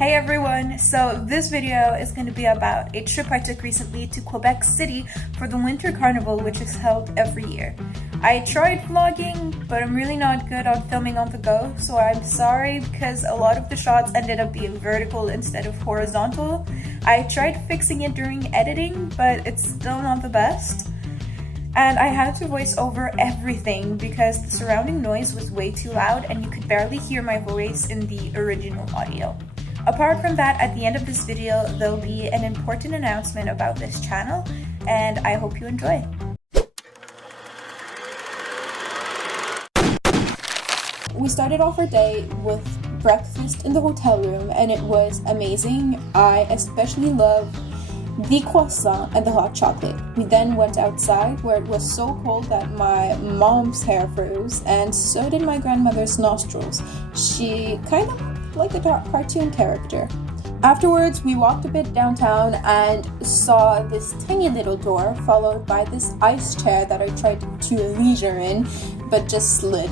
Hey everyone, so this video is going to be about a trip I took recently to Quebec City for the Winter Carnival, which is held every year. I tried vlogging, but I'm really not good on filming on the go, so I'm sorry because a lot of the shots ended up being vertical instead of horizontal. I tried fixing it during editing, but it's still not the best. And I had to voice over everything because the surrounding noise was way too loud and you could barely hear my voice in the original audio. Apart from that, at the end of this video, there'll be an important announcement about this channel, and I hope you enjoy. We started off our day with breakfast in the hotel room, and it was amazing. I especially loved the croissant and the hot chocolate. We then went outside where it was so cold that my mom's hair froze, and so did my grandmother's nostrils. She kind of like a cartoon character. Afterwards, we walked a bit downtown and saw this tiny little door followed by this ice chair that I tried to leisure in but just slid,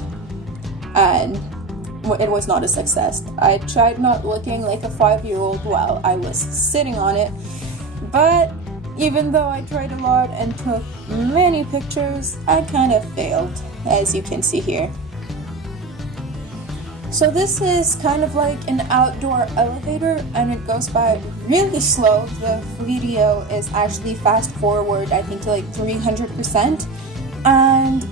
and it was not a success. I tried not looking like a 5-year-old while I was sitting on it, but even though I tried a lot and took many pictures, I kind of failed, as you can see here. So this is kind of like an outdoor elevator, and it goes by really slow. The video is actually fast forward, I think, to like 300%, and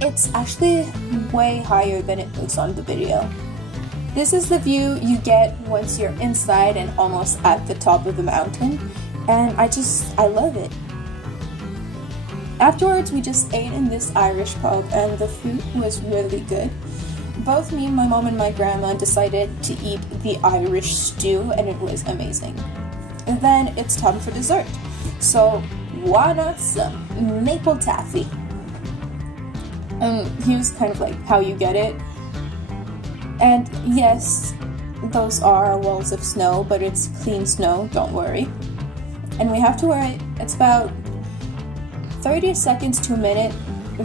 it's actually way higher than it looks on the video. This is the view you get once you're inside and almost at the top of the mountain, and I love it. Afterwards, we just ate in this Irish pub, and the food was really good. Both me, my mom, and my grandma decided to eat the Irish stew, and it was amazing. And then it's time for dessert. So why not some maple taffy? Here's kind of like how you get it. And yes, those are walls of snow, but it's clean snow, don't worry. And we have to wait, it's about 30 seconds to a minute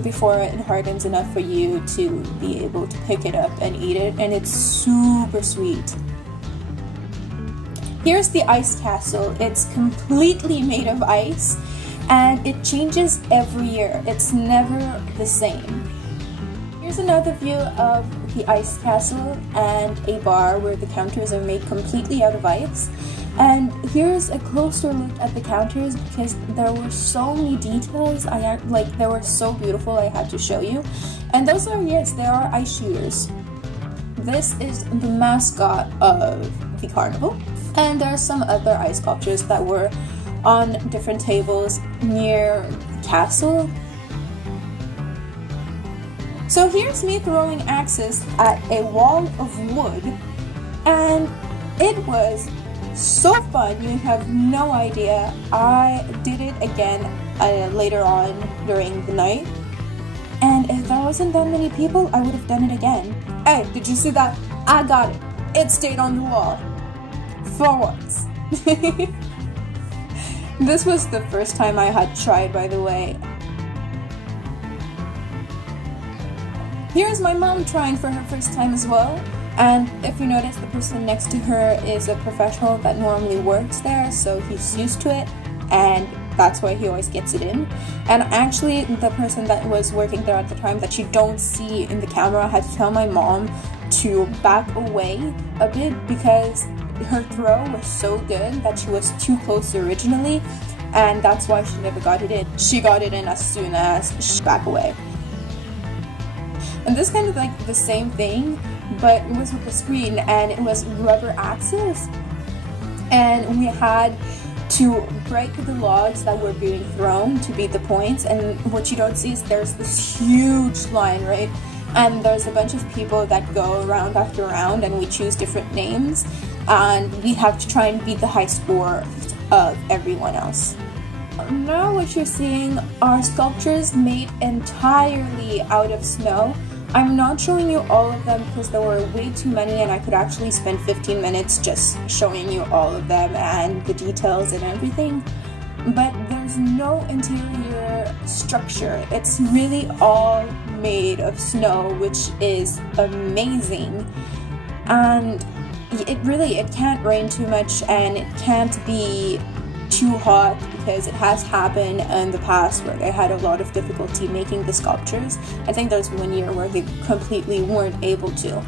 before it hardens enough for you to be able to pick it up and eat it, and it's super sweet. Here's the ice castle. It's completely made of ice, and it changes every year. It's never the same. Here's another view of the ice castle and a bar where the counters are made completely out of ice. And here's a closer look at the counters because there were so many details. They were so beautiful, I had to show you. And those are, yes, they are ice shooters. This is the mascot of the carnival. And there are some other ice sculptures that were on different tables near the castle. So here's me throwing axes at a wall of wood, and it was so fun, you have no idea. I did it again later on during the night, and if there wasn't that many people, I would have done it again. Hey, did you see that? I got it. It stayed on the wall. For once. This was the first time I had tried, by the way. Here's my mom trying for her first time as well. And if you notice, the person next to her is a professional that normally works there, so he's used to it, and that's why he always gets it in. And actually, the person that was working there at the time that you don't see in the camera had to tell my mom to back away a bit because her throw was so good that she was too close originally, and that's why she never got it in. She got it in as soon as she backed away. And this kind of like the same thing, but it was with the screen, and it was rubber axes, and we had to break the logs that were being thrown to beat the points. And what you don't see is there's this huge line, right? And there's a bunch of people that go round after round, and we choose different names, and we have to try and beat the high score of everyone else. Now what you're seeing are sculptures made entirely out of snow. I'm not showing you all of them because there were way too many, and I could actually spend 15 minutes just showing you all of them and the details and everything. But there's no interior structure. It's really all made of snow, which is amazing. And it can't rain too much, and it can't be too hot, because it has happened in the past where they had a lot of difficulty making the sculptures. I think there's one year where they completely weren't able to.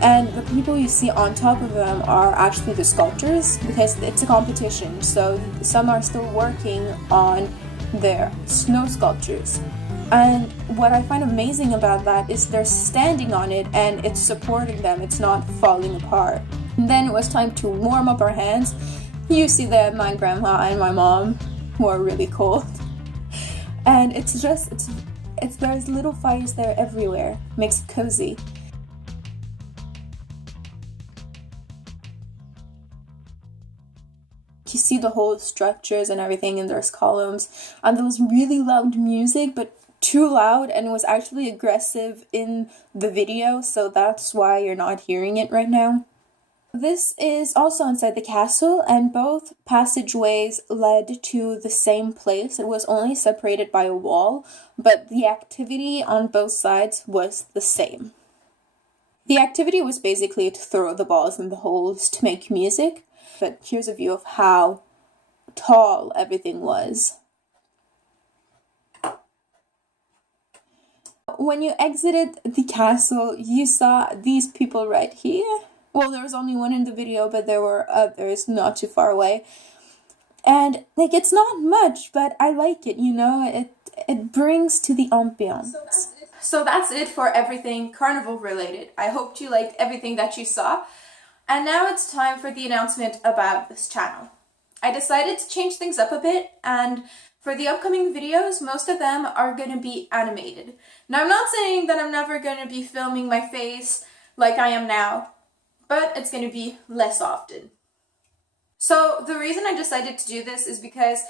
And the people you see on top of them are actually the sculptors, because it's a competition. So some are still working on their snow sculptures. And what I find amazing about that is they're standing on it and it's supporting them, it's not falling apart. And then it was time to warm up our hands. You see that my grandma and my mom were really cold. And it's there's little fires there everywhere. Makes it cozy. You see the whole structures and everything, and there's columns, and there was really loud music, but too loud, and it was actually aggressive in the video, so that's why you're not hearing it right now. This is also inside the castle, and both passageways led to the same place. It was only separated by a wall, but the activity on both sides was the same. The activity was basically to throw the balls in the holes to make music, but here's a view of how tall everything was. When you exited the castle, you saw these people right here. Well, there was only one in the video, but there were others not too far away. And, like, it's not much, but I like it, you know? It brings to the ambiance. So that's it for everything carnival related. I hope you liked everything that you saw. And now it's time for the announcement about this channel. I decided to change things up a bit, and for the upcoming videos, most of them are going to be animated. Now, I'm not saying that I'm never going to be filming my face like I am now, but it's going to be less often. So the reason I decided to do this is because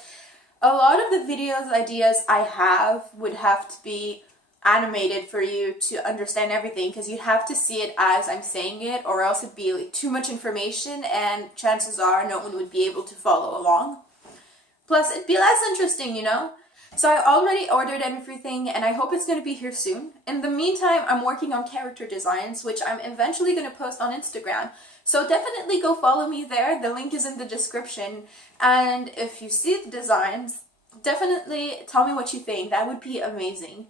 a lot of the videos ideas I have would have to be animated for you to understand everything, because you'd have to see it as I'm saying it, or else it'd be like too much information and chances are no one would be able to follow along. Plus it'd be less interesting, you know? So I already ordered everything and I hope it's going to be here soon. In the meantime, I'm working on character designs, which I'm eventually going to post on Instagram. So definitely go follow me there. The link is in the description. And if you see the designs, definitely tell me what you think. That would be amazing.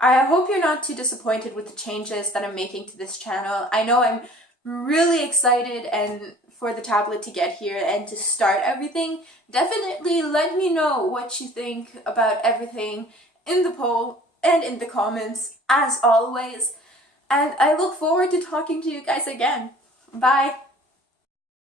I hope you're not too disappointed with the changes that I'm making to this channel. I know I'm really excited and for the tablet to get here and to start everything. Definitely let me know what you think about everything in the poll and in the comments, as always. And I look forward to talking to you guys again. Bye!